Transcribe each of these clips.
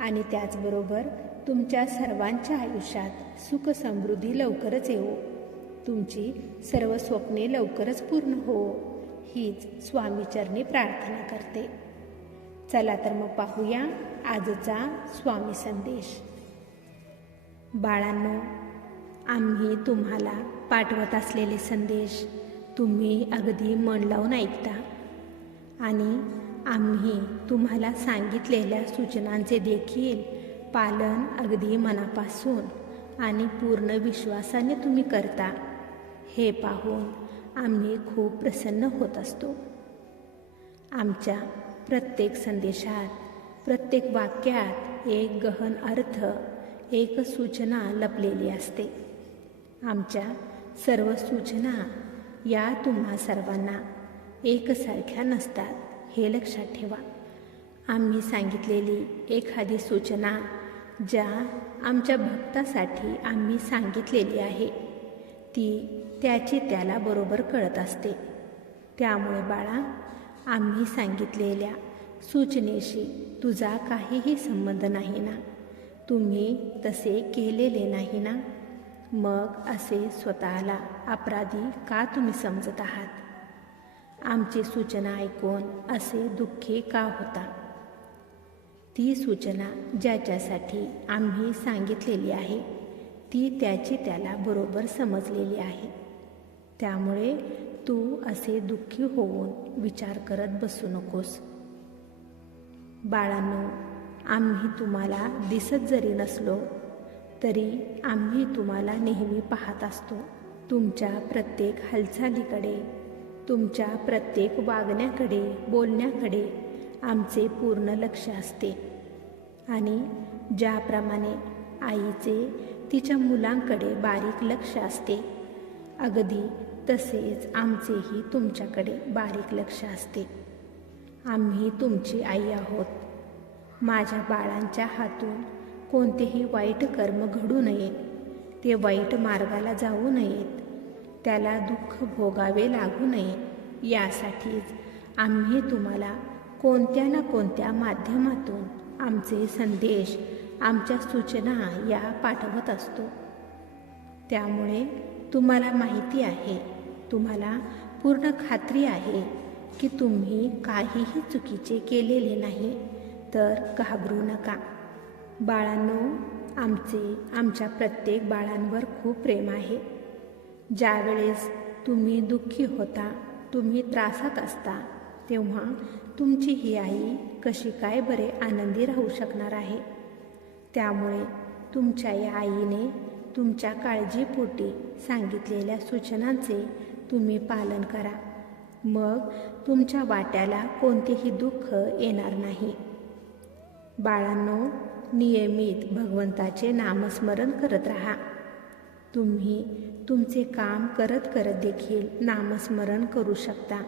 आणि त्याचबरोबर तुमच्या सर्वांच्या आयुष्यात सुख समृद्धी लवकरच येवो. तुमची सर्व स्वप्ने लवकरच पूर्ण हो. हीच स्वामीचरणी प्रार्थना करते. चला तर मग पाहूया आजचा स्वामी संदेश. बाळांनो आम्ही तुम्हाला पाठवत असलेले संदेश तुम्ही अगदी मन लावून ऐकता आणि आम्ही तुम्हाला सांगितलेल्या सूचनांचे देखील पालन अगदी मनापासून आणि पूर्ण विश्वासाने तुम्ही करता. हे पाहून आम्ही खूप प्रसन्न होत असतो. आमच्या प्रत्येक संदेशात प्रत्येक वाक्यात एक गहन अर्थ एक सूचना लपलेली असते. आमच्या सर्व सूचना या तुम्हा सर्वांना एकसारख्या नसतात. हे लक्षात ठेवा. आम्ही सांगितलेली एखादी सूचना ज्या आमच्या भक्तासाठी आम्ही सांगितलेली आहे ती त्याची त्याला बरोबर कळत असते. त्यामुळे बाळा आम्ही सांगितलेल्या सूचनेशी तुझा काहीही संबंध नाही ना? तुम्ही तसे केलेले नाही ना? मग असे स्वतःला अपराधी का तुम्ही समजत आहात? आमची सूचना ऐकून असे दुःखी का होता? ती सूचना ज्याच्यासाठी आम्ही सांगितलेली आहे ती त्याची त्याला बरोबर समजलेली आहे. त्यामुळे तू असे दुःखी होऊन विचार करत बसू नकोस. बाळांनो आम्ही तुम्हाला दिसत जरी नसलो तरी आम्ही तुम्हाला नेहमी पाहत असतो. तुमच्या प्रत्येक हालचालीकडे तुमच्या प्रत्येक वागण्याकडे बोलण्याकडे आमचे पूर्ण लक्ष असते. आणि ज्याप्रमाणे आईचे तिच्या मुलांकडे बारीक लक्ष असते अगदी तसेच आमचेही तुमच्याकडे बारीक लक्ष असते. आम्ही तुमची आई आहोत. माझ्या बाळांच्या हातून कोणतेही वाईट कर्म घडू नये. ते वाईट मार्गाला जाऊ नयेत. त्याला दुःख भोगावे लागू नये. यासाठीच आम्ही तुम्हाला कोणत्या ना कोणत्या माध्यमातून आमचे संदेश आमच्या सूचना या पाठवत असतो. त्यामुळे तुम्हाला माहिती आहे तुम्हाला पूर्ण खात्री आहे की तुम्ही काहीही चुकीचे केलेले नाही तर घाबरू नका. बाळांनो आमचे आमच्या प्रत्येक बाळांवर खूप प्रेम आहे. ज्यावेळेस तुम्ही दुःखी होता तुम्ही त्रासात असता तेव्हा तुमची ही आई कशी काय बरे आनंदी राहू शकणार आहे? त्यामुळे तुमच्या या आईने तुमच्या काळजीपोटी सांगितलेल्या सूचनांचे तुम्ही पालन करा. मग तुमच्या वाट्याला कोणतेही दुःख येणार नाही. बाळांनो नियमित भगवंताचे नामस्मरण करत राहा. तुम्ही तुमचे काम करत करत देखील नामस्मरण करू शकता.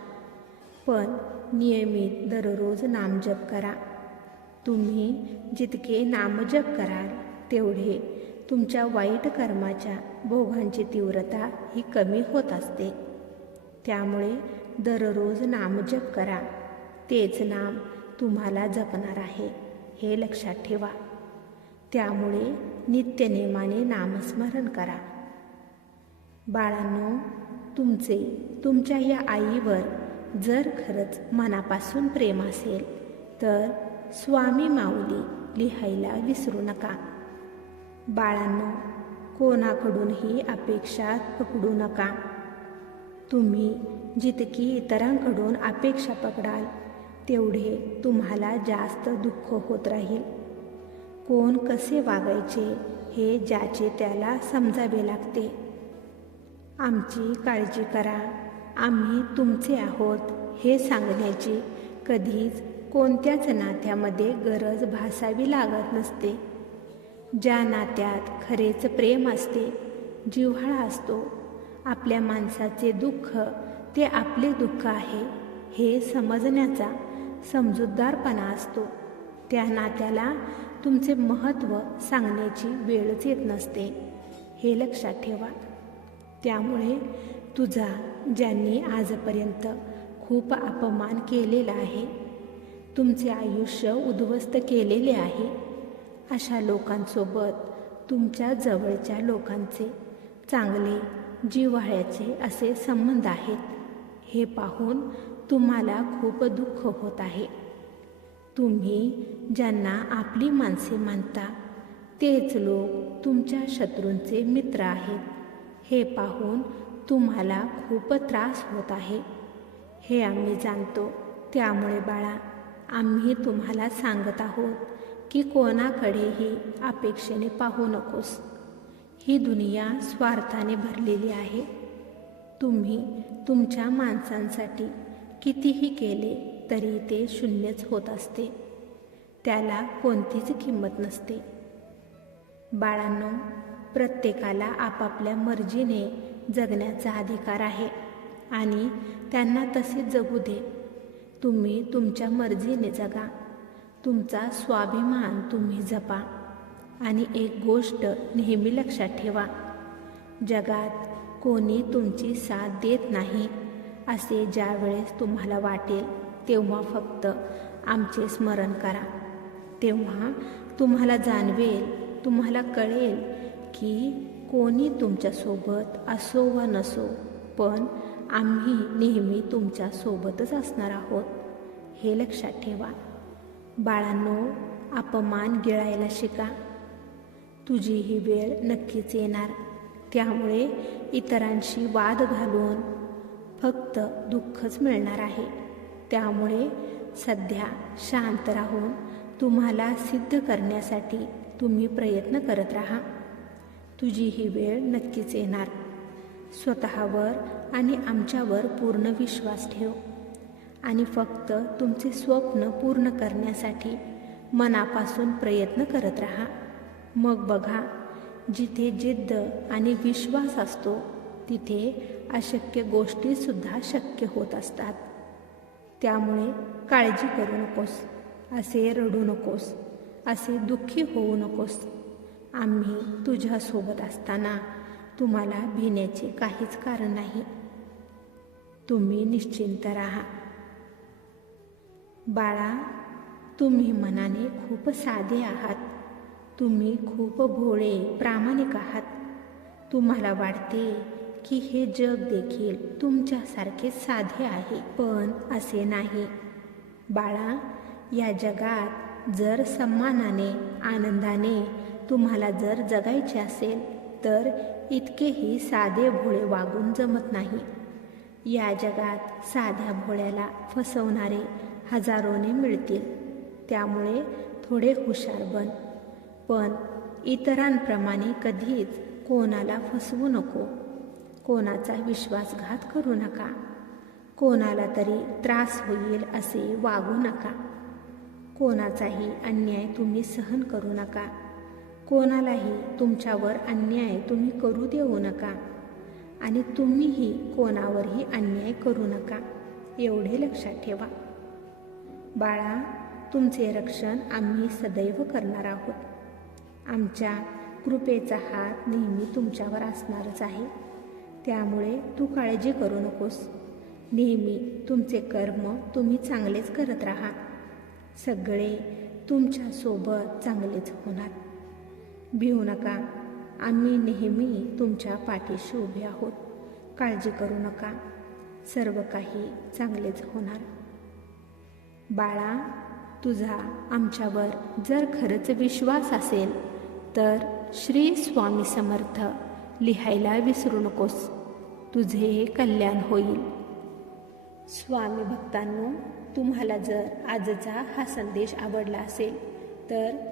पण नियमित दररोज नामजप करा. तुम्ही जितके नामजप कराल तेवढे तुमच्या वाईट कर्माच्या भोगांची तीव्रता ही कमी होत असते. त्यामुळे दररोज नामजप करा. तेच नाम तुम्हाला जपणार आहे हे लक्षात ठेवा. त्यामुळे नित्यनेमाने नामस्मरण करा. बाळांनो तुमचे तुमच्या या आईवर जर खरंच मनापासून प्रेम असेल तर स्वामी माऊली लिहायला विसरू नका. बाळांनो कोणाकडूनही अपेक्षा पकडू नका. तुम्ही जितकी इतरांकडून अपेक्षा पकडाल तेवढे तुम्हाला जास्त दुःख होत राहील. कोण कसे वागायचे हे ज्याचे त्याला समजावे लागते. आमची काळजी करा. आम्ही तुमचे आहोत हे सांगण्याची कधीच कोणत्याच नात्यामध्ये गरज भासावी लागत नसते. ज्या नात्यात खरेच प्रेम असते जिव्हाळा असतो आपल्या माणसाचे दुःख ते आपले दुःख आहे हे समजण्याचा समजूतदारपणा असतो. त्या नात्याला तुमचे महत्त्व सांगण्याची वेळच येत नसते. हे लक्षात ठेवा. त्यामुळे तुझा ज्यांनी आजपर्यंत खूप अपमान केलेला आहे तुमचे आयुष्य उद्ध्वस्त केलेले आहे अशा लोकांसोबत तुमच्या जवळच्या लोकांचे चांगले जिव्हाळ्याचे असे संबंध आहेत हे पाहून तुम्हाला खूप दुःख होत आहे. तुम्ही ज्यांना आपली माणसे मानता तेच लोक तुमच्या शत्रूंचे मित्र आहेत. हे पाहून तुम्हाला खूप त्रास होत आहे. हे आम्ही जाणतो. त्यामुळे बाळा आम्ही तुम्हाला सांगत आहोत की कोणाकडेही अपेक्षेने पाहू नकोस. ही दुनिया स्वार्थाने भरलेली आहे. तुम्ही तुमच्या माणसांसाठी कितीही केले तरी ते शून्यच होत असते. त्याला कोणतीच किंमत नसते. बाळांनो प्रत्येकाला आपापल्या मर्जीने जगण्याचा अधिकार आहे. आणि त्यांना तसे जगू दे. तुम्ही तुमच्या मर्जीने जगा. तुमचा स्वाभिमान तुम्ही जपा. आणि एक गोष्ट नेहमी लक्षात ठेवा. जगात कोणी तुमची साथ देत नाही असे ज्यावेळेस तुम्हाला वाटेल तेव्हा फक्त आमचे स्मरण करा. तेव्हा तुम्हाला जाणवेल तुम्हाला कळेल की कोणी तुमच्यासोबत असो व नसो पण आम्ही नेहमी तुमच्यासोबतच असणार आहोत हे लक्षात ठेवा. बाळांनो अपमान गिळायला शिका. तुझी ही वेळ नक्कीच येणार. त्यामुळे इतरांशी वाद घालून फक्त दुःखच मिळणार आहे. त्यामुळे सध्या शांत राहून तुम्हाला सिद्ध करण्यासाठी तुम्ही प्रयत्न करत राहा. तुझी ही वेळ नक्कीच येणार. स्वतःवर आणि आमच्यावर पूर्ण विश्वास ठेव. आणि फक्त तुमचे स्वप्न पूर्ण करण्यासाठी मनापासून प्रयत्न करत राहा. मग बघा जिथे जिद्द आणि विश्वास असतो तिथे अशक्य गोष्टीसुद्धा शक्य होत असतात. त्यामुळे काळजी करू नकोस. असे रडू नकोस. असे दुःखी होऊ नकोस. आम्ही तुझ्यासोबत असताना तुम्हाला भिण्याचे काहीच कारण नाही. तुम्ही निश्चिंत राहा. बाळा तुम्ही मनाने खूप साधे आहात. तुम्ही खूप भोळे प्रामाणिक आहात. तुम्हाला वाटते की हे जग देखील तुमच्यासारखे साधे आहे पण असे नाही. बाळा या जगात जर सन्मानाने आनंदाने तुम्हाला जर जगायचे असेल तर इतकेही साधे भोळे वागून जमत नाही. या जगात साध्या भोळ्याला फसवणारे हजारोने मिळतील. त्यामुळे थोडे हुशार बन. पण इतरांप्रमाणे कधीच कोणाला फसवू नको. कोणाचा विश्वासघात करू नका. कोणाला तरी त्रास होईल असे वागू नका. कोणाचाही अन्याय तुम्ही सहन करू नका. कोणालाही तुमच्यावर अन्याय तुम्ही करू देऊ नका. आणि तुम्हीही कोणावरही अन्याय करू नका. एवढे लक्षात ठेवा. बाळा तुमचे रक्षण आम्ही सदैव करणार आहोत. आमच्या कृपेचा हात नेहमी तुमच्यावर असणारच आहे. त्यामुळे तू काळजी करू नकोस. नेहमी तुमचे कर्म तुम्ही चांगलेच करत राहा. सगळे तुमच्यासोबत चांगलेच होणार. भिवू नका. आम्ही नेहमी तुमच्या पाठीशी उभे आहोत. काळजी करू नका. सर्व काही चांगलेच होणार. बाळा तुझा आमच्यावर जर खरंच विश्वास असेल तर श्री स्वामी समर्थ लिहायला विसरू नकोस. तुझे कल्याण होईल. स्वामी भक्तांनो तुम्हाला जर आजचा हा संदेश आवडला असेल तर